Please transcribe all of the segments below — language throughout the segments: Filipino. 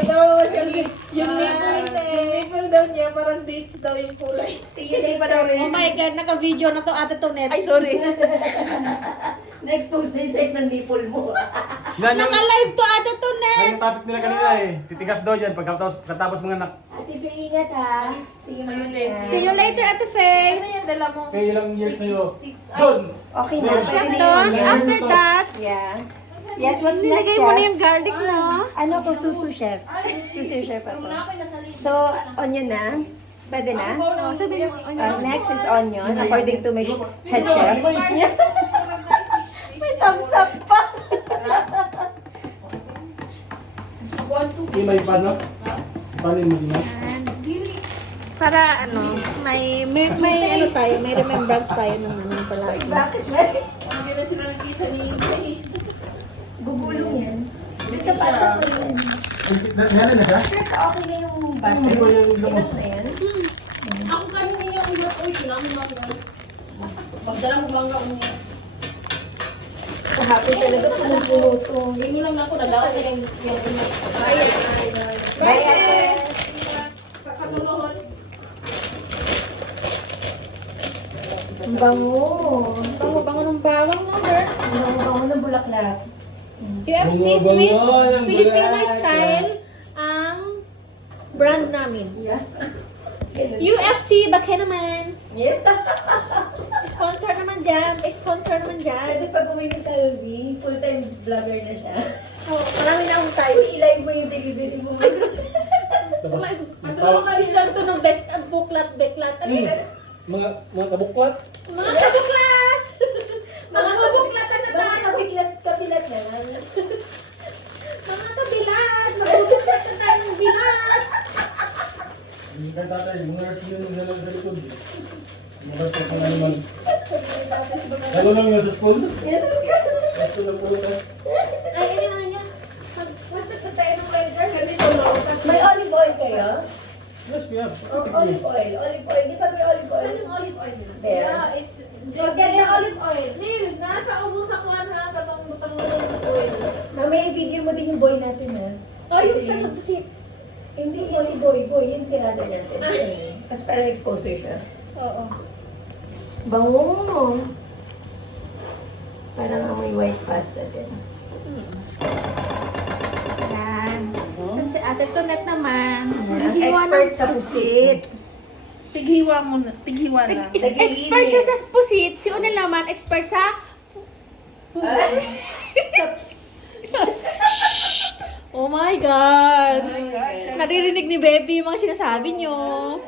Yung nipple daw niya, parang dates daw yung kulay. See you later. Oh my God, naka-video na to ate Tonet. Ay, sorry. Na-expose na yung size ng nipple mo. Yan yung, Naka-live to ate Tonet. yan yung topic nila kanina eh. Titigas daw yan pagkatapos mga anak. Ate Faye, ingat ha. See you later. See you later, ate Faye. Ano yung dala mo? Kaya ilang years na yun. Six. Doon! Okay na. Pwede na Tapos, yun. after that, Yeah. Yes, what's next, nilagay mo na chef? yung garlic, no? Ano po, susu chef? Susu chef ako. So, onion na. Pwede na. Oh, sabi mo, Next is onion, according to my head chef. May thumbs up pa. May paano? Paano yung magimas? Para ano, may ano tayo, may remembrance tayo ng ano palagi. Bakit ba? Hindi na sila nakita ni Faye. Gugulong yan. Dito sa pasta ko yan. Yan na siya? Sure ka, okay na yung Ano ba butter? yung lumos? Enough na yan? Ako kami niya yung iba. Uy, kailangan mo lang. Pagdala mo bang ako niya? Kahapon talaga puno-puno. Ganyan lang ako, nalaot na yung iba. Bye, ate. Sa kanunohon. Ang bango. Bango-bango ng bawang, no, girl? Ang bango ng bulaklak. UFC Bango-bango Sweet ng Filipino bulaklak. style ang brand namin. Yeah. UFC, baka naman. Yeah. Sponsor naman dyan. Sponsor naman dyan. Kasi pag uwi ni Salvi, full-time vlogger na siya. Oh, marami na akong tayo. I-live mo yung delivery mo. Tapos, Si Santo ng buklat-beklat. Ano yun? mga kabuklat. Mga kabuklat! Mga kabuklatan na tayo. Kapilat na lang. Mga kabilat. Magubuklat na tayo ng bilat. Hindi ka tatay, mga nurse yun yung nalang sa likod. Mga nurse ka naman. Lalo lang yun sa school? Yes, God. Ito lang po na. Ay, ano niya? Magpagpag tayo ng welder. Ganito lang. May olive oil kayo? Yes, we have. Oh, olive oil. Olive oil. Di ba may olive oil? Saan yung olive oil niya? There. Yeah, it's... Magyan na olive oil. Neil, nasa ubos ako ha, katong butang mo ng oil. Mamaya video mo din yung boy natin ha. Oh, yung Kasi- sa supusit. Hindi yun si boy. Boy, yun si rather natin. Tapos parang exposure siya. Oo. Bango. Parang amoy white pasta din. Yan. Kasi ate Tonet naman. Ang hiwa expert ng sa pusit. Tighiwa mo na, tighiwa na. Expert siya sa pusit. Si Unel naman, expert sa... Oh my God! Naririnig ni Baby yung mga sinasabi nyo.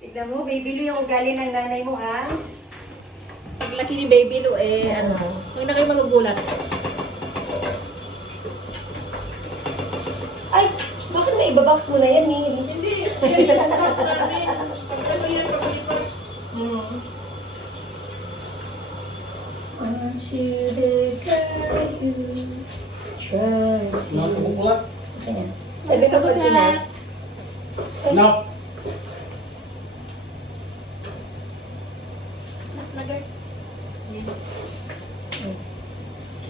Tignan mo, baby Lu, yung ugali ng nanay mo ha. Paglaki ni Baby Lu ano, huwag na kayo magugulat. Ay, bakit may ibabox mo na yan eh? Hindi, yan yung stop namin. Pag ano yan, paglipat. Want you to try to try to... Mga kabuklat. Ayan. Sabi ko pag enough. No. Nag-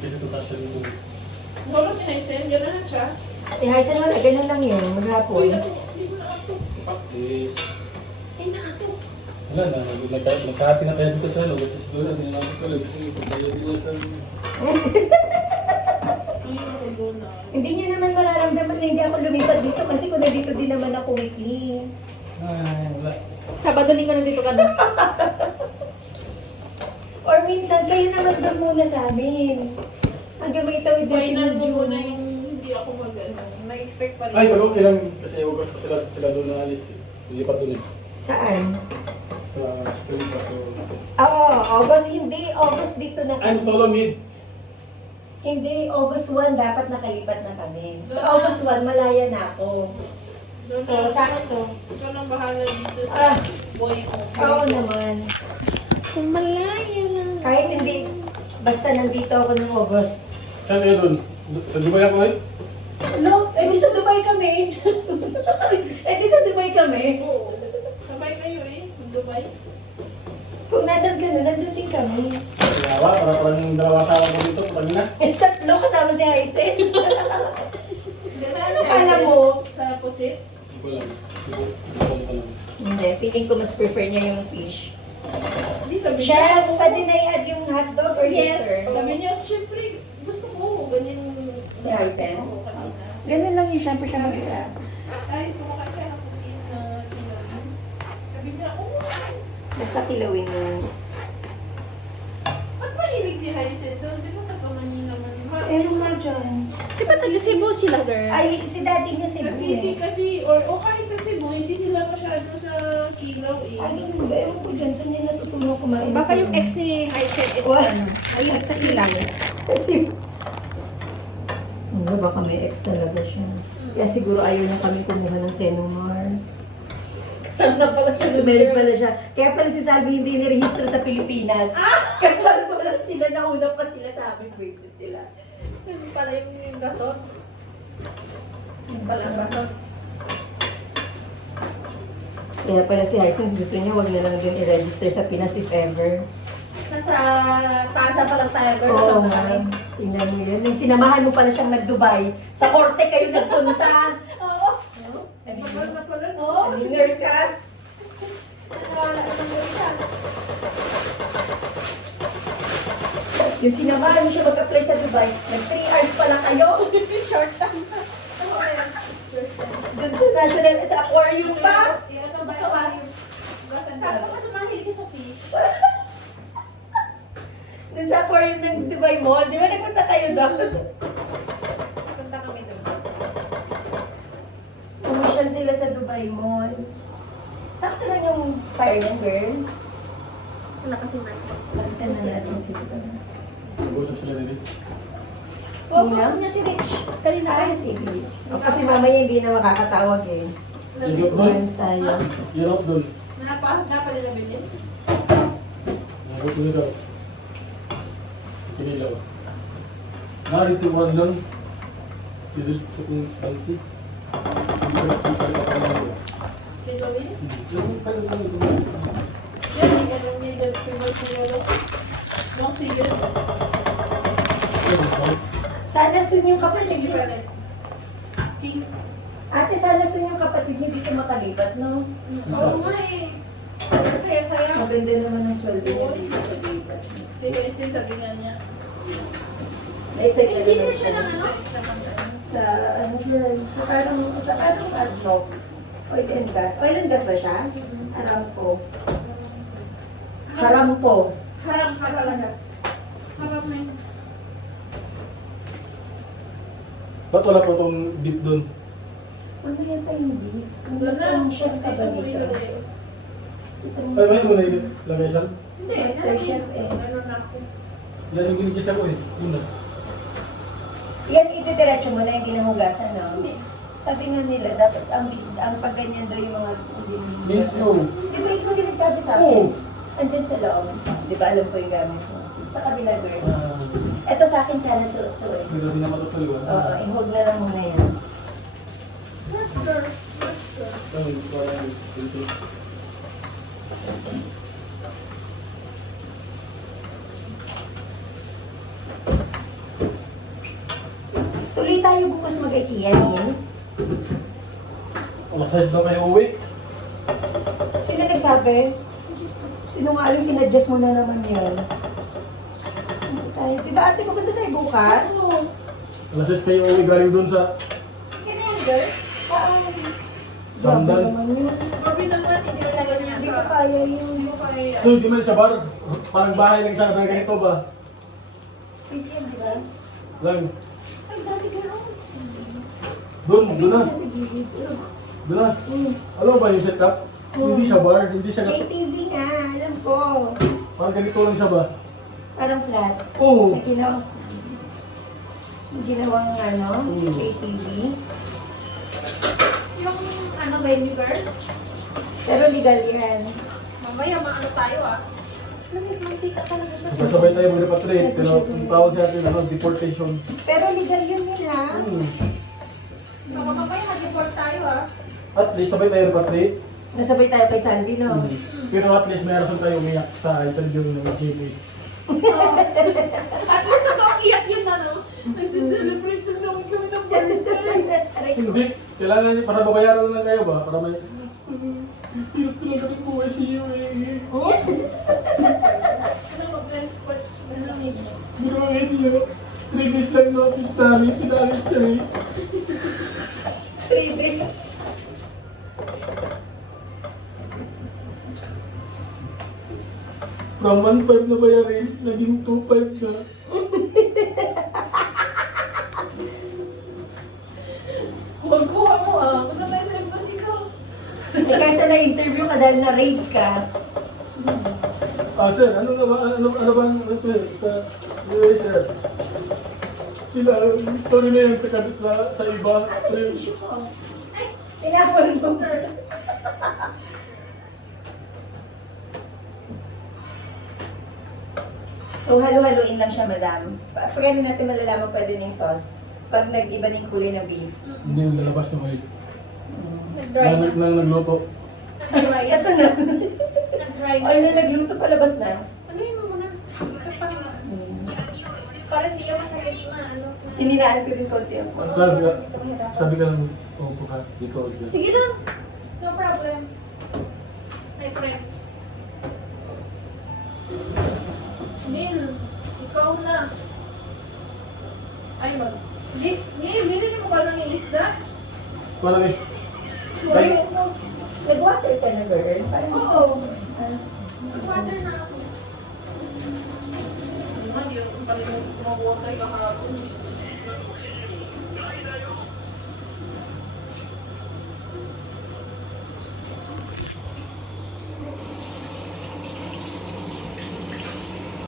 Kasi tutas siya dito. Wala si Haisen, ganahan siya. Si Hyson wala, ganun lang yun, maghapon. Hindi ko na ako. Is... Ay, naato. Wala na, nagkahati na tayo dito sa ano, kasi siguro hindi natin tuloy. Tayo dito sa... Hindi niya naman mararamdaman na hindi ako lumipat dito kasi kung nandito din naman ako weekly. Ay, wala. Sabado linggo nandito ka na. Or minsan, kayo naman doon muna sa amin. Hanggang may tawid natin Final ng mo muna June. yung hindi ako mag-ano. Na-expect pa rin. Ay, pag okay lang, kasi ugas pa sila doon na alis. Lilipat doon eh. Saan? Sa school pa, so... Oo, August, hindi. August dito na I'm solo mid. Hindi, August 1 dapat nakalipat na kami. Sa August 1, malaya na ako. Doon So, na- sakto. Ikaw nang bahala dito Ah, sa boy ko. oo naman. Kung malaya lang. Kahit hindi, basta nandito ako ng August. Saan kayo doon? Sa Dubai ako eh? Hello? Eh di sa Dubai kami. Eh di sa Dubai kami. Oo. Sabay kayo eh. Dubai. Kung nasan ka na, nandun din kami. Yawa, parang dalawa asawa ko dito, kanina. Eh, tatlo kasama si Hysen. feeling ko mas prefer niya yung fish. Hindi, sabi Chef, niya, pwede na i-add yung hotdog or Yes. later? sabi niya, syempre, gusto ko, ganyan. Si Hysen? Oo, kanina. Ganun lang yung syempre siya mag-grab. Ay, kumakain siya ng kusina. Sabi niya, Basta kilawin yun. ba't mahilig si Hysen doon? Di ba kataman niya naman? Pero nga dyan. Di ba taga Cebu sila, girl? Ay, si daddy niya si Sa city kasi, o kahit sa Cebu, hindi sila masyado sa kilaw eh. Ay, ewan ko dyan. Saan niya natutunan kumain? Baka yung ex ni Hysen is What? ano, ayun sa kilang. Kasi... Ano, baka may ex talaga siya. Kaya siguro ayaw niya kami kumuha ng Senomar. Saan na pala siya So, meron pala siya. Kaya pala si Salvi hindi nirehistro sa Pilipinas. Kasal pa lang sila, nauna pa sila sa amin. Visit sila. Yun pala yung rason. Yun pala ang rason. Kaya pala si Hisense gusto niya wag na lang din i-register sa Pinas if ever. Nasa tasa pa lang tayo, girl. Oo Nasa nga. kami. Tingnan mo yun. Nung sinamahan mo pala siyang nag-Dubai, sa korte kayo nagpunta. Oo. No? Mabal na pala. Oo. Nalinger ka. Wala ka ng isa. Yung sinamahan mo siya mag-apply sa Dubai, nag 3 hours pala kayo. Short time. Doon sa national, sa aquarium pa. Ano ba sa aquarium? Sabi ko kasi mahilig siya sa fish. Doon sa aquarium ng Dubai Mall. Di ba nagpunta kayo doon? Punta kami doon. Pumasyal sila sa Dubai Mall. Sakto lang yung fire ng girl. Wala kasi na. Pag-send na natin kasi ba? Nag-usap sila nila. Oo, gusto niya si Rich. Kanina Ay, sige. O, kasi mamaya hindi na makakatawag eh. Igop doon. Friends tayo. Europe doon. Dapat nila bilhin. Nag-usap nila. Kinilaw. Narito ko lang. Sidil ko kung fancy. Si Zoe? Yung kanya-kanya. Yan, may ganun may favorite niya. Nung si Yun. Sana sun yung Kasi kapatid hindi niya. pala. King. Ate, sana sun yung kapatid niya dito makalipat, no? Oo nga eh. Saya-saya. Maganda naman ang sweldo niya dito makalipat. Si Vincent sabi nga niya. Na-excite na Engineer naman siya siya. ng ano? Sa ano yun? Sa parang ano? Oil and gas. Oil and gas ba siya? Aramco. Haramco. Haram ka talaga. Haram na yun. Ba't wala po itong beef doon? Ano yan pa hindi? Doon na. Ang chef ka ba Dito mo dito? ilagay. Ay, may muna yung lagasan. Hindi. Master chef eh. Ano na ako. Yan yung ginigisa ko eh. Una. Yan, itidiretso mo na yung ginahugasan, no? Hindi. Sabi nga nila, dapat ang pag ganyan daw yung mga Means no. Di ba ikaw yung nagsabi sa Oo. akin? Andyan sa loob. Di ba alam ko yung gamit mo? Sa kabila, girl. Ah, Ito sa akin sana suot to eh. hindi na matutuloy. Oo, i-hold na lang muna yan. Master. Ay, wala yung dito. Tuloy tayo bukas mag-IKEA niyan. Alas 6 daw kayo uwi. Sino nagsabi? Sinungaling, sinadjust mo na naman yun. Tayo. Diba ate, maganda tayo bukas? Alas 6 kayo uwi galing doon sa Kaya yan, girl. Sandal. Grabe naman. Hindi ko talaga niya. Hindi ko kaya yun. Hindi ko kaya. So, di man sa bar. Parang bahay lang siya na ganito ba? Pwede yan, di ba? Lang. Ay, dati girl. Doon na. Sa gilid. Doon na. Alam mo ba yung setup? Hindi siya bar, hindi siya ATV nga, alam ko. parang ganito lang siya ba? Parang flat. Oo. Na ginawang ano, ATV. Yung ano ba yun, girl? Pero legal yan. Mamaya maano tayo ah. Mantika talaga siya. Kasabay tayo mag-repatriate, pero ang tawag natin, ano, deportation. Pero legal yun nila. Baka mamaya mag-report tayo ah. At least sabay tayo repatriate. Nasabay tayo kay Sandy, no? Pero at least may rason tayo umiyak sa interview ng GP. At least ako ang iyak yun ano. Nagsi-celebrate na naman kami ng birthday. Hindi. Kailangan niyo, para babayaran lang kayo ba? Para may... hirap talaga ng buhay sa iyo eh. Biruin niyo, 3 days lang na office namin, pinalis na eh. 3 days. From 1.5 na bayarin, naging 2.5 na. Magkuha mo ah. Punta tayo sa embassy ko. Eh, kasi na-interview ka dahil na-rape ka. Ah, sir, ano ba, sir, sir? Sila, yung story na yun, sa iba, sir. Tinapon mo. So, halo-haloin lang siya, madam. Paano natin malalaman pwede na yung sauce? Pag nag-iba na yung kulay ng beef. Hindi yung lalabas na may Nag-dry na. nang nagluto. Nag-dry na. Ito na. Nag-dry na. Ay, na nagluto palabas na. Ano yun mo muna? Para siya masakit na ano. Hininaan ko rin konti ang po. Sabi ka lang, upo ka, dito. Sige lang. No problem. My friend. Neil, ikaw na. Ay, Neil, bilhin mo ka lang yung isda. Parang eh, Nag-water ka na, girl. Parang Oo. Water na ako. Naman, yun ang talagang kumawatay kahapon.